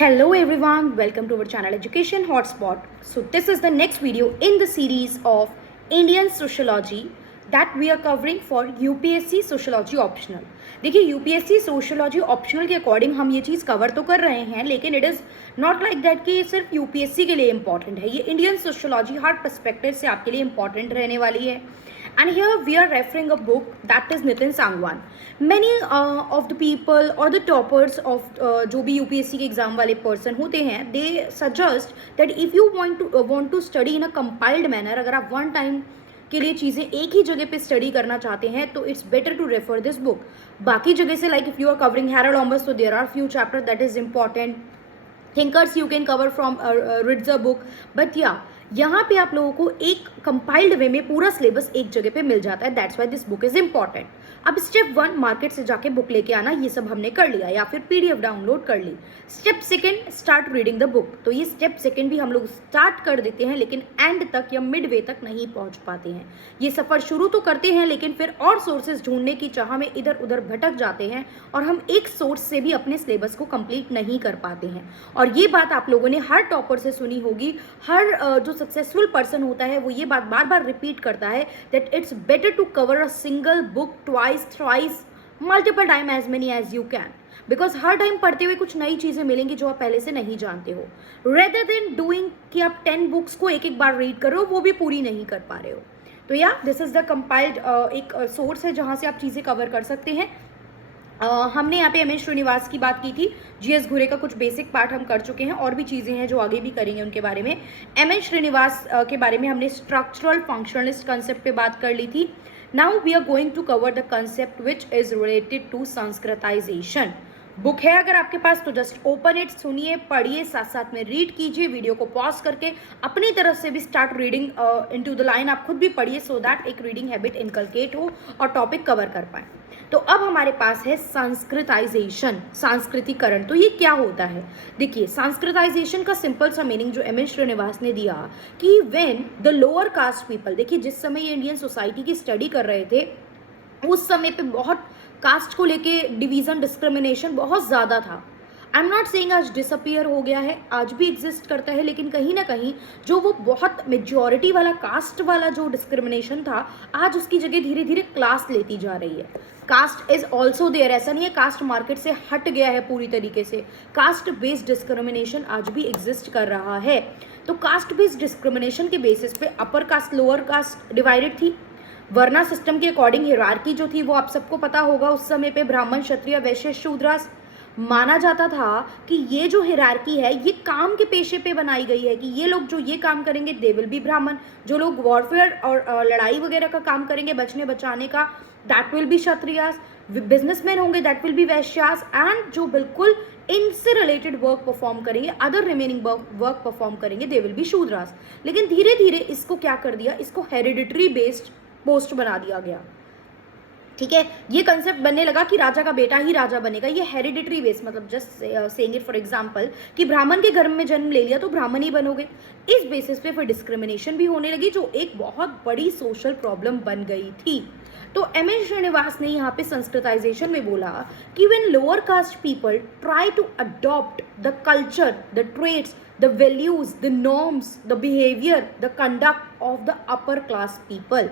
Hello everyone, welcome to our channel Education Hotspot. So this is the next video in the series of Indian Sociology that we are covering for UPSC Sociology Optional. देखिए UPSC Sociology Optional के according हम ये चीज़ cover तो कर रहे हैं, लेकिन it is not like that कि ये सिर्फ UPSC के लिए इंपॉर्टेंट है. ये इंडियन सोशोलॉजी हर पर्सपेक्टिव से आपके लिए इंपॉर्टेंट रहने वाली है. And here we are referring a book that is Nitin Sangwan. Many of the people or the toppers of जो भी UPSC के एग्जाम वाले पर्सन होते हैं, they suggest that if you want to study in a compiled manner, अगर आप one time के लिए चीज़ें एक ही जगह पे स्टडी करना चाहते हैं तो it's better to refer this book. बाकी जगह से like if you are covering Herald तो there are few chapter that is important. Thinkers you can cover from Reid's book, but या यहाँ पे आप लोगों को एक कंपाइल्ड वे में पूरा सिलेबस एक जगह पे मिल जाता है. That's why this book is important. अब स्टेप 1 मार्केट से जाके बुक लेके आना, ये सब हमने कर लिया या फिर पीडीएफ डाउनलोड कर ली. Step 2 start reading the book. तो ये स्टेप 2 भी हम लोग स्टार्ट कर देते हैं, लेकिन एंड तक या मिड वे तक नहीं पहुंच पाते हैं. ये सफ़र शुरू तो करते हैं, लेकिन फिर और सोर्सेज ढूंढने की चाह में इधर उधर भटक जाते हैं और हम एक सोर्स से भी अपने सिलेबस को कंप्लीट नहीं कर पाते हैं. और ये बात आप लोगों ने हर टॉपर से सुनी होगी. हर जो सक्सेसफुल पर्सन होता है वो ये बात बार बार रिपीट करता है that it's better to cover a single book twice thrice multiple time as many as you can, because हर टाइम पढ़ते हुए कुछ नई चीजें मिलेंगी जो आप पहले से नहीं जानते हो, रेदर देन डूइंग कि आप 10 बुक्स को एक एक बार रीड कर रहे हो, वो भी पूरी नहीं कर पा रहे हो. तो या दिस इज द कंपाइल्ड एक सोर्स है जहां से आप चीजें कवर कर सकते हैं. हमने यहाँ पे एम.एस. श्रीनिवास की बात की थी. जी.एस. घुरे का कुछ बेसिक पार्ट हम कर चुके हैं, और भी चीज़ें हैं जो आगे भी करेंगे उनके बारे में. एम.एस. श्रीनिवास के बारे में हमने स्ट्रक्चरल फंक्शनलिस्ट कंसेप्ट पे बात कर ली थी. Now we are going to cover the concept which is related to sanskritization. Book है अगर आपके पास तो जस्ट ओपन इट, सुनिए, पढ़िए, साथ साथ में रीड कीजिए. वीडियो को पॉज करके अपनी तरफ से भी start reading into the line. आप खुद भी पढ़िए सो दैट एक रीडिंग हैबिट इनकलकेट हो और टॉपिक कवर कर पाए. तो अब हमारे पास है संस्कृताइजेशन, सांस्कृतिकरण. तो ये क्या होता है? देखिए, सांस्कृताइजेशन का सिंपल सा मीनिंग जो एम.एस. श्रीनिवास ने दिया कि when the lower caste people, देखिए जिस समय ये इंडियन सोसाइटी की स्टडी कर रहे थे उस समय पे बहुत कास्ट को लेके डिवीजन, डिस्क्रिमिनेशन बहुत ज़्यादा था. आई एम नॉट सेइंग आज डिसअपियर हो गया है, आज भी एग्जिस्ट करता है, लेकिन कहीं ना कहीं जो वो बहुत मेजॉरिटी वाला कास्ट वाला जो डिस्क्रिमिनेशन था, आज उसकी जगह धीरे धीरे क्लास लेती जा रही है. Caste is also there. ऐसा नहीं है कास्ट मार्केट से हट गया है पूरी तरीके से. कास्ट बेस्ड डिस्क्रिमिनेशन आज भी एग्जिस्ट कर रहा है. तो कास्ट बेस्ड डिस्क्रिमिनेशन के बेसिस पे upper caste lower caste divided थी. वर्ना सिस्टम के अकॉर्डिंग हिरार्की जो थी वो आप सबको पता होगा. उस समय पे ब्राह्मण, क्षत्रिय, वैश्य, शूद्रास माना जाता था कि ये जो हिरार्की है ये काम के पेशे पे बनाई गई है कि ये लोग जो ये काम करेंगे दे विल बी ब्राह्मण, जो लोग वॉरफेयर और लड़ाई वगैरह का काम करेंगे बचने बचाने का that will be Kshatriyas, businessman होंगे दैट विल बी वैश्यास, एंड जो बिल्कुल इनसे रिलेटेड वर्क परफॉर्म करेंगे, अदर रिमेनिंग वर्क परफॉर्म करेंगे दे विल बी शूद्रास. लेकिन धीरे धीरे इसको क्या कर दिया, इसको हेरिडिटरी बेस्ड पोस्ट बना दिया गया. ठीक है, ये कंसेप्ट बनने लगा कि राजा का बेटा ही राजा बनेगा. ये हेरिडिटरी बेस, मतलब just saying it for example कि ब्राह्मण के घर में जन्म ले लिया तो ब्राह्मण ही बनोगे. इस बेसिस पे फिर डिस्क्रिमिनेशन भी होने लगी, जो एक बहुत बड़ी सोशल प्रॉब्लम बन गई थी. तो एम.एस. श्रीनिवास ने यहाँ पे संस्कृताइजेशन में बोला कि when lower caste people try to adopt the culture, the traits, the values, the norms, the behaviour, the conduct of the upper class people.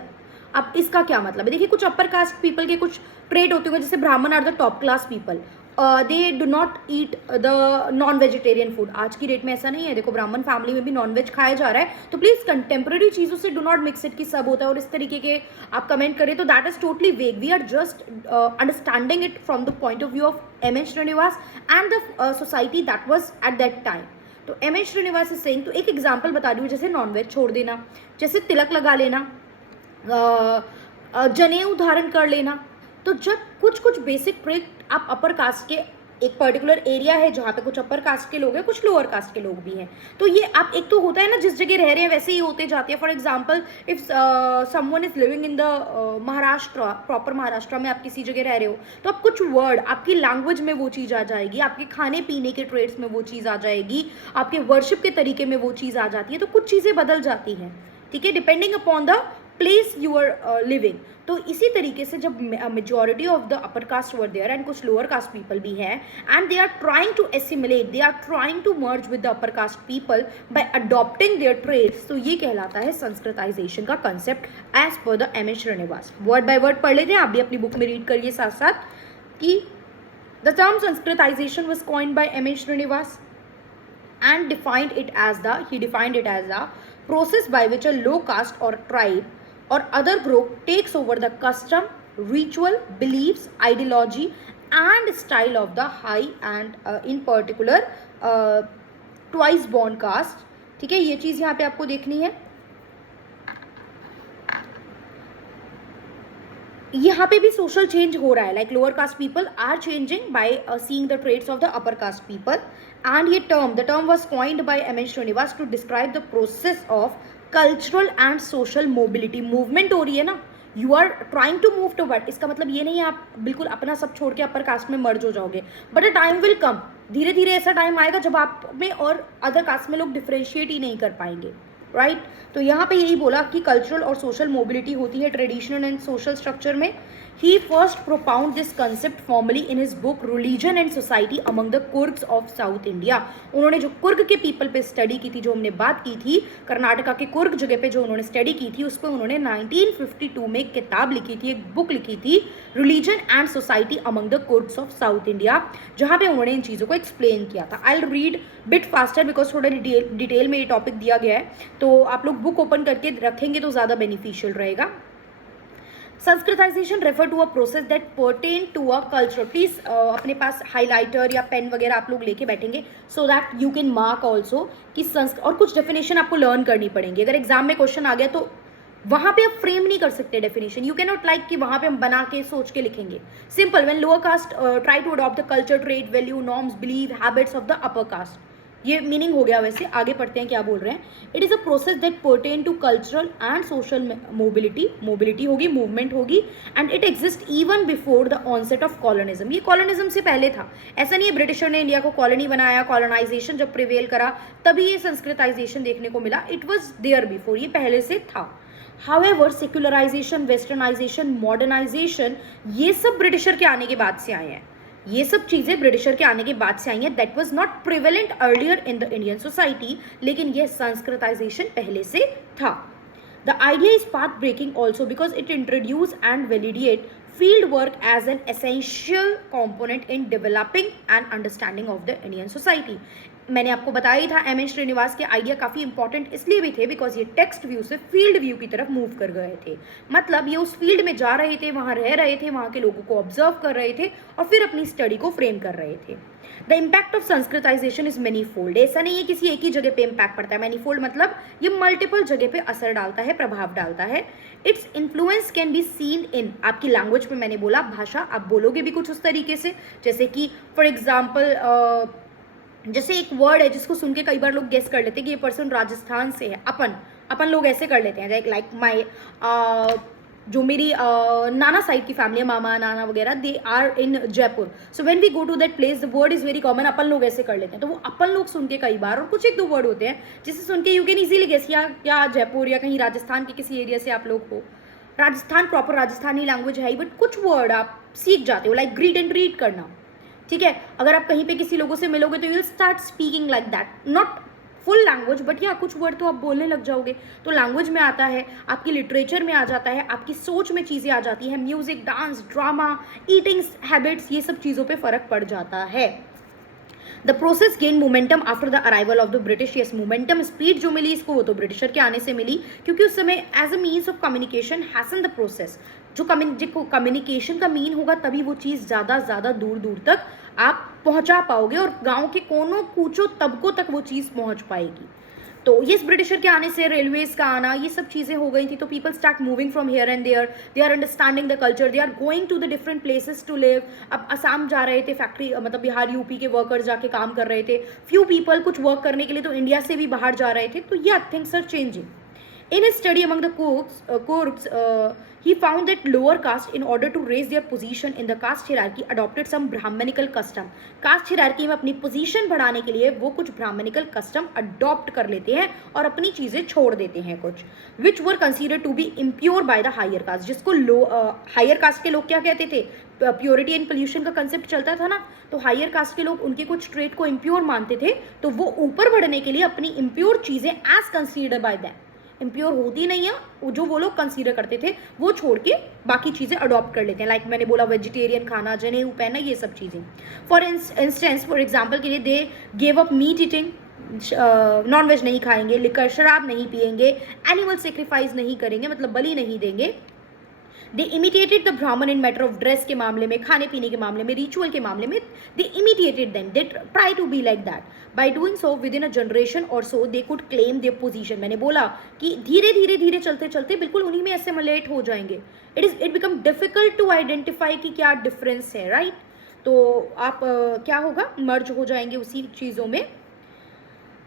अब इसका क्या मतलब है? देखिए, कुछ अपर कास्ट पीपल के कुछ ट्रेड होते हुए, जैसे Brahmin are the top class people, they do not eat the non vegetarian food. आज की डेट में ऐसा नहीं है. देखो, ब्राह्मण फैमिली में भी नॉन वेज खाया जा रहा है. तो प्लीज कंटेम्प्रेरी चीजों से डू नॉट मिक्स इट कि सब होता है और इस तरीके के आप कमेंट करें तो that is totally vague. We are just understanding it from the point of view of M S. Srinivas and the society that was at that time. तो एम.एस. श्रीनिवास इज सेइंग, तो एक एग्जाम्पल बता दूँ, जैसे नॉन वेज छोड़ देना, जैसे तिलक लगा लेना, जनेऊ धारण कर लेना. तो जब कुछ कुछ बेसिक ट्रिक आप अपर कास्ट के, एक पर्टिकुलर एरिया है जहाँ पे कुछ अपर कास्ट के लोग हैं, कुछ लोअर कास्ट के लोग भी हैं, तो ये आप एक तो होता है ना जिस जगह रह रहे हैं वैसे ही होते जाते हैं. For example if someone is living in the Maharashtra, proper Maharashtra में आप किसी जगह रह रहे हो, तो आप कुछ वर्ड, आपकी लैंग्वेज में वो चीज़ आ जाएगी, आपके खाने पीने के ट्रेड्स में वो चीज़ आ जाएगी, आपके वर्शिप के तरीके में वो चीज़ आ जाती है. तो कुछ चीज़ें बदल जाती हैं, ठीक है, depending upon the place you are living. तो इसी तरीके से जब majority of the upper caste were there and कुछ लोअर कास्ट पीपल भी हैं and they are trying to assimilate, they are trying to merge with the upper caste people by adopting their traits, तो ये कहलाता है sanskritization का concept as per the M H Srinivas. Word by word पढ़ लेते हैं, आप भी अपनी बुक में रीड करिए साथ साथ कि the term sanskritization was coined by M H Srinivas and defined it as a process by which a low caste or tribe or other group takes over the custom, ritual, beliefs, ideology and style of the high and in particular twice born caste। ठीक है, ये चीज यहाँ पे आपको देखनी है। यहाँ पे भी सोशल चेंज हो रहा है, like lower caste people are changing by seeing the trades of the upper caste people. And ये the term was coined by M H Srinivas to describe the process of cultural and social mobility. Movement हो रही है ना, you are trying to move toward, इसका मतलब ये नहीं है आप बिल्कुल अपना सब छोड़ के अपर कास्ट में मर्ज हो जाओगे, but a time will come, धीरे धीरे ऐसा टाइम आएगा जब आप में और अदर कास्ट में लोग डिफ्रेंशिएट ही नहीं कर पाएंगे, राइट। तो यहाँ पे यही बोला कि कल्चरल और सोशल मोबिलिटी होती है ट्रेडिशनल एंड सोशल स्ट्रक्चर में। He first propound this concept formally in his book religion and society among the Coorgs of South India. उन्होंने जो कुर्ग के पीपल पे स्टडी की थी, जो हमने बात की थी कर्नाटका के कुर्ग जगह पे जो उन्होंने स्टडी की थी, उस पर उन्होंने 1952 में एक किताब लिखी थी, एक बुक लिखी थी religion and society among the Coorgs of South India, जहाँ पे उन्होंने इन चीज़ों को एक्सप्लेन किया था। I will read bit faster because थोड़ा डिटेल में ये टॉपिक दिया गया है, तो आप लोग बुक ओपन करके रखेंगे तो ज़्यादा बेनिफिशियल रहेगा। Sanskritization refer to a process that pertain to a culture. Please अपने पास हाइलाइटर या पेन वगैरह आप लोग लेके बैठेंगे so that you can mark also कि और कुछ डेफिनेशन आपको लर्न करनी पड़ेंगी। अगर एग्जाम में क्वेश्चन आ गया तो वहां पे आप फ्रेम नहीं कर सकते definition, you can not like कि वहां पे हम बना के सोच के लिखेंगे। Simple, when lower caste try to adopt the culture, trait, value, norms, believe, habits of the upper caste, ये मीनिंग हो गया। वैसे आगे पढ़ते हैं क्या बोल रहे हैं। It is a process that pertain to cultural and social mobility, mobility होगी, मूवमेंट होगी, and it exist even before the onset of colonialism. ये कॉलोनिज्म से पहले था, ऐसा नहीं है ब्रिटिशर ने इंडिया को कॉलोनी बनाया, कॉलोनाइजेशन जब प्रिवेल करा तभी ये संस्कृताइजेशन देखने को मिला। इट वॉज देयर बिफोर, ये पहले से था। हाउएवर सेक्युलराइजेशन, वेस्टर्नाइजेशन, मॉडर्नाइजेशन, ये सब ब्रिटिशर के आने के बाद से आए हैं। ये सब चीज़ें ब्रिटिशर के आने के बाद से आई हैं। That was not prevalent earlier in the Indian society, लेकिन यह संस्कृताइजेशन पहले से था। The idea is path breaking also because it introduce and validate field work as an essential component in developing and understanding of the Indian society. मैंने आपको बताया ही था एम एन श्रीनिवास के आइडिया काफ़ी इंपॉर्टेंट इसलिए भी थे बिकॉज ये टेक्स्ट व्यू से फील्ड व्यू की तरफ मूव कर गए थे। मतलब ये उस फील्ड में जा रहे थे, वहाँ रह रहे थे, वहाँ के लोगों को ऑब्जर्व कर रहे थे और फिर अपनी स्टडी को फ्रेम कर रहे थे। The impact of Sanskritisation is many fold. ऐसा नहीं है किसी एक ही जगह पे इम्पैक्ट पड़ता है, मैनी फोल्ड मतलब ये मल्टीपल जगह पे असर डालता है, प्रभाव डालता है। Its influence can be seen in, आपकी लैंग्वेज में मैंने बोला भाषा, आप बोलोगे भी कुछ उस तरीके से, जैसे कि फॉर एग्जाम्पल जैसे एक वर्ड है जिसको सुन के कई बार लोग गेस कर लेते हैं कि ये पर्सन राजस्थान से है। अपन लोग ऐसे कर लेते हैं, लाइक माई जो मेरी नाना साइड की फैमिली है, मामा नाना वगैरह, they are in Jaipur, so when we go to that place the word is very common, अपन लोग ऐसे कर लेते हैं। तो वो अपन लोग सुन के कई बार, और कुछ एक दो वर्ड होते हैं जिसे सुन के यू कैन इजीली गेस किया क्या जयपुर या कहीं राजस्थान के किसी एरिया से आप लोग हो। राजस्थान प्रॉपर राजस्थानी लैंग्वेज है, बट कुछ वर्ड आप सीख जाते हो, लाइक ग्रीट एंड रीड करना। ठीक है, अगर आप कहीं पे किसी लोगों से मिलोगे तो you will start speaking like that, not full language but या कुछ वर्ड तो आप बोलने लग जाओगे। तो लैंग्वेज में आता है, आपकी लिटरेचर में आ जाता है, आपकी सोच में चीज़ें आ जाती हैं, music, dance, drama, eating habits, ये सब चीज़ों पे फर्क पड़ जाता है। The process gain momentum after the arrival of the British. Yes, momentum, speed जो मिली इसको वो तो ब्रिटिशर के आने से मिली, क्योंकि उस समय as a means of communication hasten the process, जो कम्युनिकेशन का मीन होगा तभी वो चीज़ ज़्यादा दूर दूर तक आप पहुंचा पाओगे और गांव के कोनों कूचों तबकों तक वो चीज़ पहुंच पाएगी। तो ये ब्रिटिशर के आने से रेलवेज का आना, ये सब चीज़ें हो गई थी। तो people start moving from here and there, they are understanding the culture, they are going to the different places to live. अब असम जा रहे थे फैक्ट्री, मतलब बिहार यूपी के वर्कर्स जाके काम कर रहे थे। फ्यू पीपल कुछ वर्क करने के लिए तो इंडिया से भी बाहर जा रहे थे। तो या things are changing. In his study among the corps, he found that lower caste, in order to raise their position in the caste hierarchy, adopted some Brahmanical custom. Caste hierarchy में अपनी position बढ़ाने के लिए वो कुछ Brahmanical custom adopt कर लेते हैं और अपनी चीज़ें छोड़ देते हैं कुछ, which were considered to be impure by the higher caste. जिसको higher caste के लोग क्या कहते थे? प्योरिटी एंड पोल्यूशन का कंसेप्ट चलता था ना, तो हायर कास्ट के लोग उनके कुछ ट्रेट को इम्प्योर मानते थे, तो वो ऊपर बढ़ने के लिए अपनी इम्प्योर चीज़ें as consider by them, impure होती नहीं है जो वो लोग कंसीडर करते थे, वो छोड़ के बाकी चीज़ें अडॉप्ट कर लेते हैं. लाइक मैंने बोला वेजिटेरियन खाना, जनेऊ पहनना, ये सब चीज़ें. फॉर इंस्टेंस, फॉर एग्जाम्पल के लिए they gave up meat eating, non veg नहीं खाएंगे, लिकर शराब नहीं पिएंगे, एनिमल सेक्रीफाइस नहीं करेंगे, मतलब बलि नहीं देंगे. दे इमिटेटेड द ब्राह्मण इन मैटर ऑफ ड्रेस के मामले में, खाने पीने के मामले में, रिचुअल के मामले में. They imitated them, they try to be like that. By doing so within a generation और so they could claim their position. मैंने बोला कि धीरे धीरे धीरे चलते चलते बिल्कुल उन्हीं में एसिमुलेट हो जाएंगे. It become difficult to identify कि क्या डिफरेंस है, राइट. तो आप क्या होगा, मर्ज हो जाएंगे उसी चीज़ों में.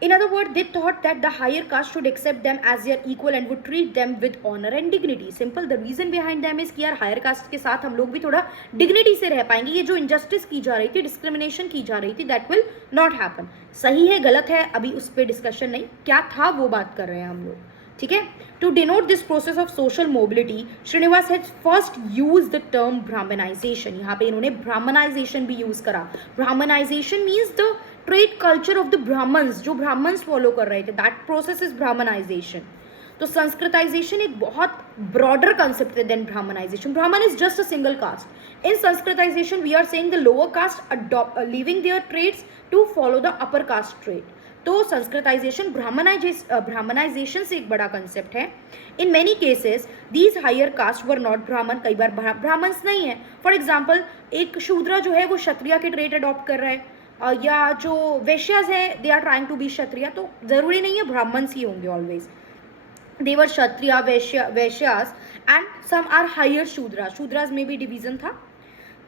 In other words, they thought that the higher caste should accept them as their equal and would treat them with honor and dignity. Simple. The reason behind them is कि यार higher caste के साथ हम लोग भी थोड़ा dignity से रह पाएंगे. ये जो injustice की जा रही थी, discrimination की जा रही थी, that will not happen. सही है गलत है अभी उस पर डिस्कशन नहीं, क्या था वो बात कर रहे हैं हम लोग, ठीक है. To denote this process of social mobility, Srinivas has first use the term Brahmanization. यहाँ पे इन्होंने ब्राह्मणाइजेशन भी यूज करा. Brahmanization means the trade culture of the Brahmans, जो ब्राह्मण्स फॉलो कर रहे थे, दैट प्रोसेस इज ब्राह्मणाइजेशन. तो संस्कृताइजेशन एक बहुत ब्रॉडर कंसेप्ट है than Brahmanization. Brahman is just a single caste. In Sanskritization we are saying the lower caste leaving their trades to follow the upper caste trait. तो sanskritization brahmanization से एक बड़ा concept है. In many cases these higher caste were not Brahmin, कई बार Brahmins नहीं है. For example एक शूद्र जो है वो क्षत्रिय के ट्रेड अडॉप्ट कर रहा है, या जो वैश्यास हैं they are trying to be Kshatriya. तो जरूरी नहीं है ब्राह्मण्स ही होंगे always. They were Kshatriya, Vaishyas and some are higher Shudra. Shudras में भी डिवीजन था.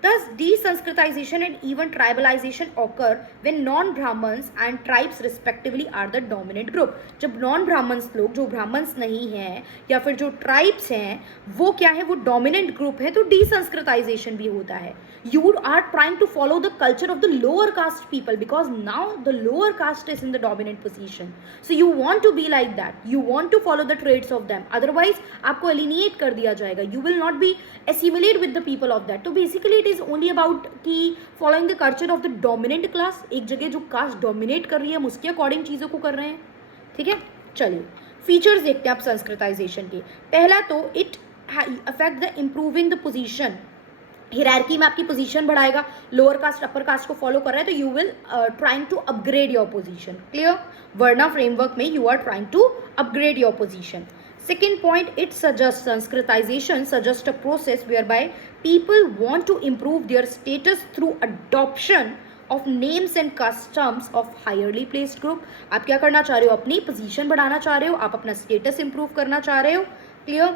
Thus, desanskritization and even tribalization occur when non-Brahmins and tribes respectively are the dominant group. जब non-Brahmins लोग, जो Brahmins नहीं हैं या फिर जो tribes हैं, वो क्या है, वो dominant group है, तो desanskritization भी होता है. You are trying to follow the culture of the lower caste people because now the lower caste is in the dominant position. So you want to be like that. You want to follow the traits of them. Otherwise, आपको alienate कर दिया जाएगा. You will not be assimilate with the people of that. तो basically it is only about कि following the culture of the dominant class. एक जगह जो cast dominate कर रही है हम उसके अकॉर्डिंग चीज़ों को कर रहे हैं, ठीक है. चलिए फीचर्स देखते हैं आप संस्कृताइजेशन के. पहला तो it affect the improving the position. Hierarchy में आपकी पोजीशन बढ़ाएगा. लोअर कास्ट अपर कास्ट को फॉलो कर रहा है तो you will trying to upgrade your position. Clear. Varna framework में you are trying to upgrade your position. Second point, it suggests, Sanskritization suggests a process whereby people want to improve their status through adoption of names and customs of highly placed group. आप क्या करना चाह रहे हो, अपनी position बढ़ाना चाह रहे हो, आप अपना स्टेटस इंप्रूव करना चाह रहे हो. क्लियर.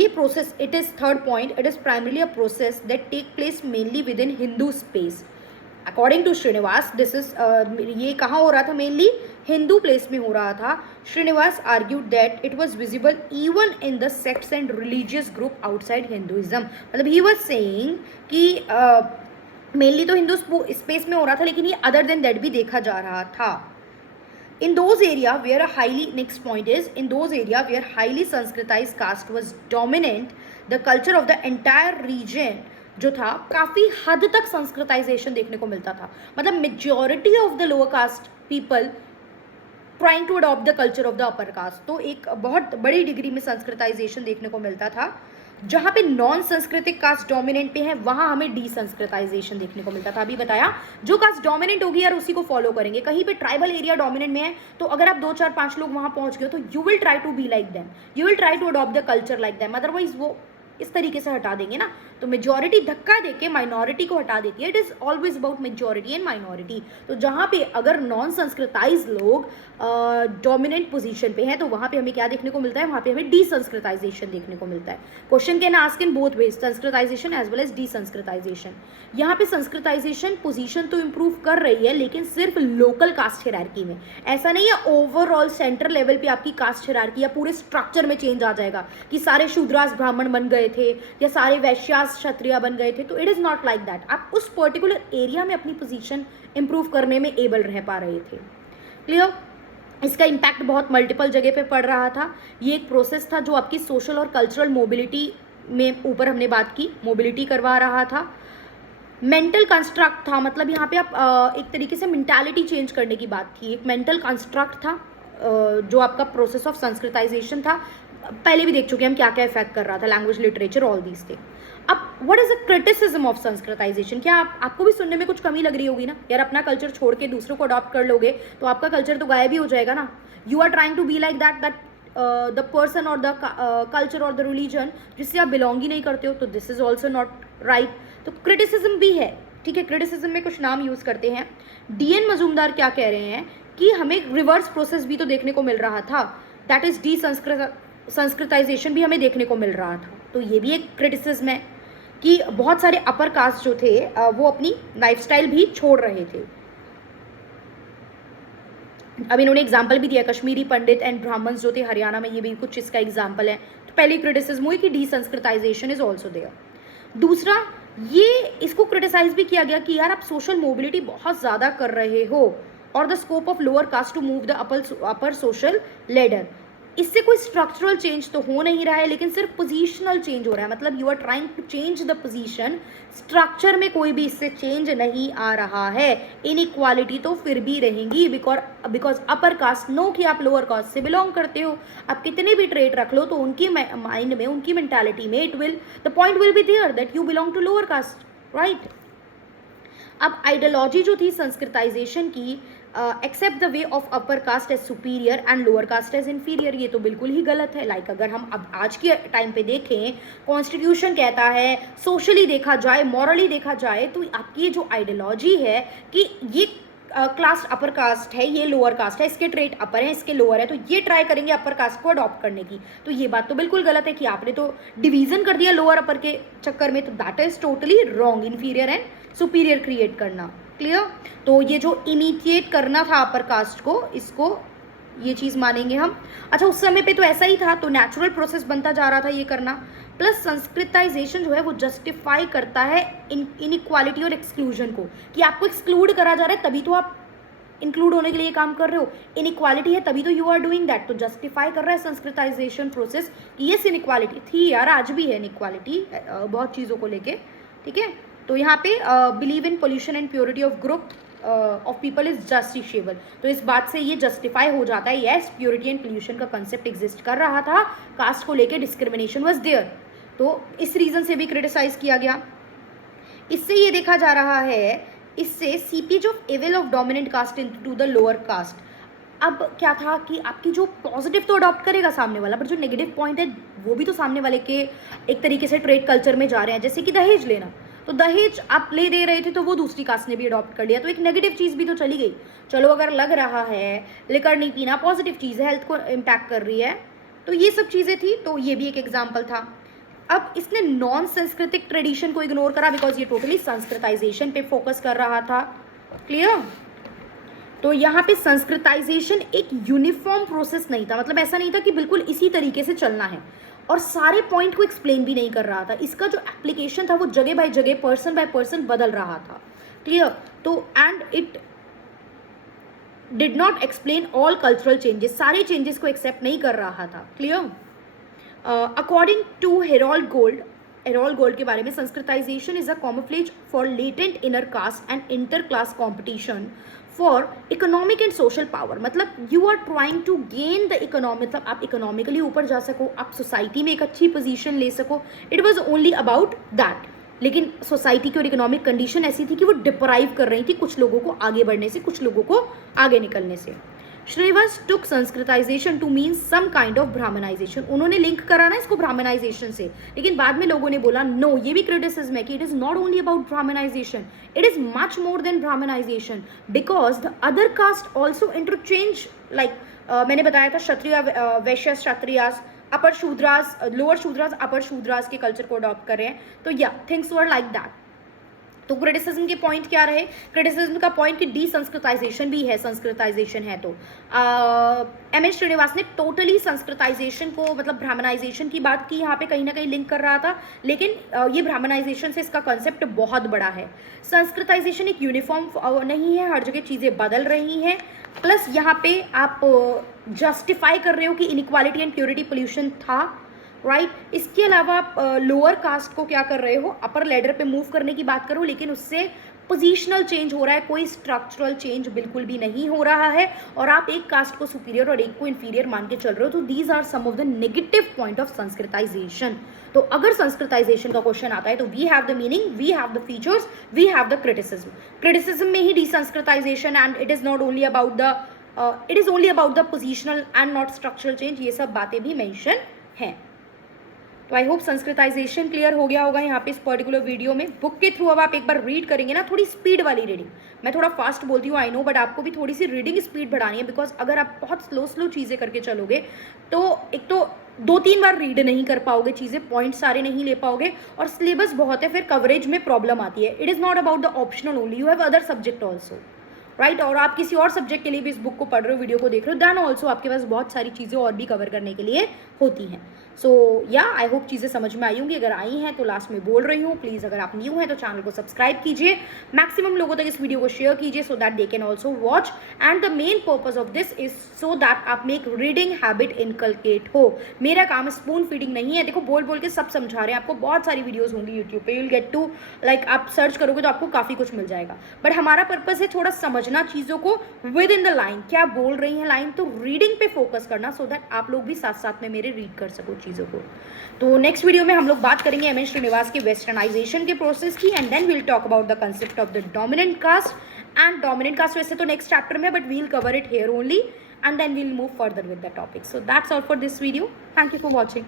ये process, it is third point, it is primarily a process that take place mainly within Hindu space. According to Srinivas this is, ये कहाँ हो रहा था, मेनली हिंदू प्लेस में हो रहा था. Srinivas argued that it was visible even in the sects and religious group outside Hinduism. मतलब ही वॉज सेइंग कि मेनली तो हिंदू स्पेस में हो रहा था, लेकिन ये अदर देन दैट भी देखा जा रहा था. In those area where a highly, next point is, in those area where highly Sanskritized caste was dominant, the culture of the entire region जो था काफ़ी हद तक संस्कृताइजेशन देखने को मिलता था. मतलब majority of the lower caste people trying to adopt the culture of the upper caste. तो एक बहुत बड़ी डिग्री में संस्कृताइजेशन देखने को मिलता था. जहाँ पे नॉन संस्कृतिक कास्ट डोमिनेंट पे है वहाँ हमें डीसंस्कृताइजेशन देखने को मिलता था. अभी बताया जो कास्ट डोमिनेंट होगी यार उसी को फॉलो करेंगे. कहीं पे ट्राइबल एरिया डोमिनेंट में है तो अगर आप 2 4 5 लोग वहाँ पहुँच गए तो you will try to be like them, you will try to adopt the culture like them. Otherwise वो इस तरीके से हटा देंगे ना. तो मेजॉरिटी धक्का देके माइनॉरिटी को हटा देती है. It is always about majority and minority. तो जहाँ पे अगर नॉन संस्कृताइज लोग डोमिनेंट पोजीशन पे हैं तो वहाँ पे हमें क्या देखने को मिलता है, वहाँ पे हमें डीसंस्कृताइजेशन देखने को मिलता है. Question can ask in both ways, Sanskritization as well as desanskritization. यहाँ पे संस्कृताइजेशन पोजीशन तो इंप्रूव कर रही है लेकिन सिर्फ लोकल कास्ट हायरार्की में. ऐसा नहीं है ओवरऑल सेंटर लेवल पे आपकी कास्ट हायरार्की या पूरे स्ट्रक्चर में चेंज आ जाएगा कि सारे शूद्रास ब्राह्मण बन गए थे या सारे वैश्यास क्षत्रिय बन गए थे. तो it is not like that. आप उस पर्टिकुलर एरिया में अपनी पोजीशन इंप्रूव करने में एबल रह पा रहे थे. क्लियर. इसका इम्पैक्ट बहुत मल्टीपल जगह पे पड़ रहा था. ये एक प्रोसेस था जो आपकी सोशल और कल्चरल मोबिलिटी में, ऊपर हमने बात की, मोबिलिटी करवा रहा था. मेंटल कंस्ट्रक्ट था, मतलब यहाँ पे आप एक तरीके से मेंटालिटी चेंज करने की बात थी. एक मेंटल कंस्ट्रक्ट था जो आपका प्रोसेस ऑफ संस्कृताइजेशन था. पहले भी देख चुके हैं हम क्या क्या इफेक्ट कर रहा था, language, literature, all these thing. अब what is the criticism of Sanskritization. क्या आपको भी सुनने में कुछ कमी लग रही होगी ना, यार अपना कल्चर छोड़ के दूसरों को अडॉप्ट कर लोगे तो आपका कल्चर तो गायब ही हो जाएगा ना. You are trying to be like that the person और द कल्चर और द रिलीजन जिससे आप बिलोंग ही नहीं करते हो. तो this is also not right. तो क्रिटिसिज्म भी है. ठीक है, क्रिटिसिज्म में कुछ नाम यूज करते हैं. डीएन मजूमदार क्या कह रहे हैं कि हमें रिवर्स प्रोसेस भी तो देखने को मिल रहा था, दैट इज संस्कृताइजेशन भी हमें देखने को मिल रहा था. तो ये भी एक क्रिटिसिज्म है कि बहुत सारे अपर कास्ट जो थे वो अपनी लाइफस्टाइल भी छोड़ रहे थे. अब इन्होंने एग्जाम्पल भी दिया, कश्मीरी पंडित एंड ब्राह्मण्स जो थे हरियाणा में, ये भी कुछ इसका एग्जाम्पल है. तो पहली क्रिटिसिज्म हुई कि डीसंस्कृताइजेशन इज ऑल्सो देयर. दूसरा, ये इसको क्रिटिसाइज भी किया गया कि यार आप सोशल मोबिलिटी बहुत ज़्यादा कर रहे हो और the scope of lower caste to move the upper social ladder. इससे कोई स्ट्रक्चरल चेंज तो हो नहीं रहा है लेकिन सिर्फ पोजीशनल चेंज हो रहा है. मतलब you are trying to change the position, structure में कोई भी इससे चेंज नहीं आ रहा है. इनइक्वालिटी तो फिर भी रहेंगी बिकॉज अपर कास्ट, नो कि आप लोअर कास्ट से बिलोंग करते हो, आप कितने भी ट्रेट रख लो तो उनकी माइंड में, उनकी मेंटालिटी में the point will be there that you belong to lower caste, right. अब आइडियोलॉजी जो थी संस्कृताइजेशन की, accept the way of upper caste as superior and lower caste as inferior, ये तो बिल्कुल ही गलत है. लाइक अगर हम अब आज के टाइम पे देखें, कॉन्स्टिट्यूशन कहता है, सोशली देखा जाए, मॉरली देखा जाए, तो आपकी ये जो आइडियोलॉजी है कि ये क्लास अपर कास्ट है, ये लोअर कास्ट है, इसके ट्रेट अपर है, इसके लोअर है, तो ये ट्राई करेंगे अपर कास्ट को अडॉप्ट करने की. तो ये बात तो बिल्कुल गलत है कि आपने तो डिवीजन कर दिया लोअर अपर के चक्कर में. तो that is totally wrong. Inferior and superior create करना. क्लियर. तो ये जो इनिशिएट करना था अपर कास्ट को, इसको ये चीज़ मानेंगे हम. अच्छा, उस समय पे तो ऐसा ही था, तो नेचुरल प्रोसेस बनता जा रहा था ये करना. प्लस संस्कृताइजेशन जो है वो जस्टिफाई करता है इनइक्वालिटी और एक्सक्लूजन को, कि आपको एक्सक्लूड करा जा रहा है तभी तो आप इंक्लूड होने के लिए काम कर रहे हो. इनइक्वालिटी है तभी तो यू आर डूइंग दैट. तो जस्टिफाई कर रहा है संस्कृताइजेशन प्रोसेस कि यस इनइक्वालिटी थी यार, आज भी है इनइक्वालिटी बहुत चीज़ों को लेके. ठीक है. तो यहाँ पे believe in pollution and purity of group of people is justiciable. तो इस बात से ये जस्टिफाई हो जाता है, यस प्योरिटी एंड पोल्यूशन का कंसेप्ट एग्जिस्ट कर रहा था, कास्ट को लेके डिस्क्रिमिनेशन वाज देयर. तो इस रीजन से भी क्रिटिसाइज किया गया. इससे ये देखा जा रहा है, इससे seepage of evil of dominant caste into the lower caste. अब क्या था कि आपकी जो पॉजिटिव तो अडॉप्ट करेगा सामने वाला, बट जो नेगेटिव पॉइंट है वो भी तो सामने वाले के एक तरीके से ट्रेड कल्चर में जा रहे हैं. जैसे कि दहेज लेना, तो दहेज आप ले दे रहे थे तो वो दूसरी कास्ट ने भी अडॉप्ट कर लिया, तो एक नेगेटिव चीज़ भी तो चली गई. चलो अगर लग रहा है लिकर नहीं पीना पॉजिटिव चीज़ है, हेल्थ को इम्पैक्ट कर रही है, तो ये सब चीज़ें थी. तो ये भी एक एग्जाम्पल था. अब इसने नॉन संस्कृतिक ट्रेडिशन को इग्नोर करा बिकॉज ये टोटली संस्कृताइजेशन पे फोकस कर रहा था. क्लियर. तो यहाँ पे संस्कृताइजेशन एक यूनिफॉर्म प्रोसेस नहीं था, मतलब ऐसा नहीं था कि बिल्कुल इसी तरीके से चलना है, और सारे पॉइंट को एक्सप्लेन भी नहीं कर रहा था. इसका जो एप्लीकेशन था वो जगह बाय जगह, पर्सन बाय पर्सन बदल रहा था. क्लियर. तो and it did not explain all cultural changes, सारे चेंजेस को एक्सेप्ट नहीं कर रहा था. Clear. According to Harold Gould के बारे में, Sanskritization is a camouflage for latent inner caste and inter class competition for economic and social power. मतलब you are trying to gain the economic, मतलब आप इकोनॉमिकली ऊपर जा सको, आप सोसाइटी में एक अच्छी पोजीशन ले सको. It was only about that. लेकिन सोसाइटी की और इकोनॉमिक कंडीशन ऐसी थी कि वो डिप्राइव कर रही थी कुछ लोगों को आगे बढ़ने से, कुछ लोगों को आगे निकलने से. Srinivas took Sanskritization to mean some kind of Brahmanization, उन्होंने लिंक करा ना इसको ब्राह्मणाइजेशन से, लेकिन बाद में लोगों ने बोला नो, ये भी क्रिटिसिज्म है कि it is not only about Brahmanization, it is much more than Brahmanization because the other caste also interchange, like मैंने बताया था Kshatriya Vaishya Kshatriyas, upper Shudras lower Shudras upper Shudras के कल्चर को अडॉप्ट कर रहे हैं, तो या थिंग्स वर लाइक दैट। तो क्रिटिसिज्म के पॉइंट क्या रहे? क्रिटिसिज्म का पॉइंट कि डीसंस्कृताइजेशन भी है, संस्कृताइजेशन है, तो एम एन श्रीनिवास ने टोटली संस्कृताइजेशन को, मतलब ब्राह्मणाइजेशन की बात की, यहाँ पे कहीं ना कहीं लिंक कर रहा था, लेकिन ये ब्राह्मणाइजेशन से इसका कंसेप्ट बहुत बड़ा है। संस्कृताइजेशन एक यूनिफॉर्म नहीं है, हर जगह चीज़ें बदल रही हैं, प्लस यहाँ पे आप जस्टिफाई कर रहे हो कि इनइक्वालिटी एंड प्योरिटी पोल्यूशन था, राइट। इसके अलावा आप लोअर कास्ट को क्या कर रहे हो, अपर लेडर पे मूव करने की बात करो, लेकिन उससे पोजीशनल चेंज हो रहा है, कोई स्ट्रक्चरल चेंज बिल्कुल भी नहीं हो रहा है, और आप एक कास्ट को सुपीरियर और एक को इन्फीरियर मान के चल रहे हो। तो these are some of the negative point of Sanskritization. तो अगर संस्कृताइजेशन का क्वेश्चन आता है तो we have the meaning, we have the features, we have the criticism. Criticism में ही desanskritization and it is not only about the it is only about the positional and not structural change, ये सब बातें भी mention हैं। तो I hope Sanskritisation clear हो गया होगा यहाँ पे इस पर्टिकुलर वीडियो में। बुक के थ्रू अब आप एक बार रीड करेंगे ना, थोड़ी स्पीड वाली रीडिंग, मैं थोड़ा फास्ट बोलती हूँ आई नो, बट आपको भी थोड़ी सी रीडिंग स्पीड बढ़ानी है, बिकॉज अगर आप बहुत स्लो चीज़ें करके चलोगे तो एक तो 2-3 बार रीड नहीं कर पाओगे चीज़ें, पॉइंट सारे नहीं ले पाओगे, और सिलेबस बहुत है, फिर कवरेज में प्रॉब्लम आती है। It is not about the optional only, you have other subject also, right. और आप किसी और सब्जेक्ट के लिए भी इस बुक को पढ़ रहे हो, वीडियो को देख रहे हो, दैन ऑल्सो आपके पास बहुत सारी चीज़ें और भी कवर करने के लिए होती हैं। सो या आई होप चीज़ें समझ में आई होंगी, अगर आई हैं तो लास्ट में बोल रही हूँ, प्लीज़ अगर आप न्यू हैं तो चैनल को सब्सक्राइब कीजिए, मैक्सिमम लोगों तक इस वीडियो को शेयर कीजिए so that they can also watch, and the main purpose of this is so that आप में एक रीडिंग हैबिट इनकलकेट हो। मेरा काम स्पून फीडिंग नहीं है, देखो बोल बोल के सब समझा रहे हैं, आपको बहुत सारी वीडियोज़ होंगी यूट्यूब पे, यूल गेट टू लाइक आप सर्च करोगे तो आपको काफ़ी कुछ मिल जाएगा, बट हमारा पर्पज़ है थोड़ा समझना चीज़ों को विद इन द लाइन, क्या बोल रही है लाइन, तो रीडिंग पे फोकस करना सो दैट आप लोग भी साथ साथ में मेरे रीड कर सको चीज़ों को। तो नेक्स्ट वीडियो में हम लोग बात करेंगे एम एन श्रीनिवास के वेस्टर्नाइजेशन के प्रोसेस की, and then we'll talk about the concept of the dominant caste and dominant caste वैसे तो नेक्स्ट चैप्टर में, but we'll cover it here only, and then we'll move further with the topic. So that's all for this video, thank you for watching.